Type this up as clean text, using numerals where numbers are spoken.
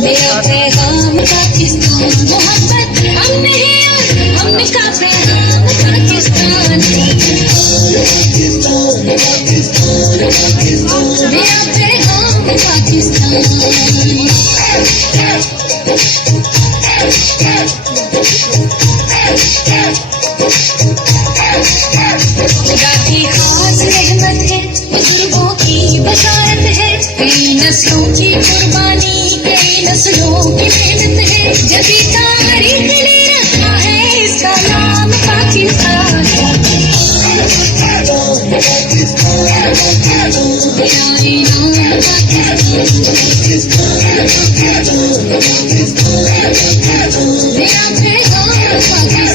मेरा पैगाम पाकिस्तान, मोहब्बत हम नहीं और हमने का पैगाम पाकिस्तान। मेरा पैगाम पाकिस्तान। खुदा की खास रहमत है, बुजुर्गों की बशारत है, कई नस्लों की कुर्बानी, कई नस्लों की मेहनत है, जबी तारीख ने रखा है इसका नाम पाकिस्तान। मेरा इनाम पाकिस्तान, मेरा पैगाम पाकिस्तान।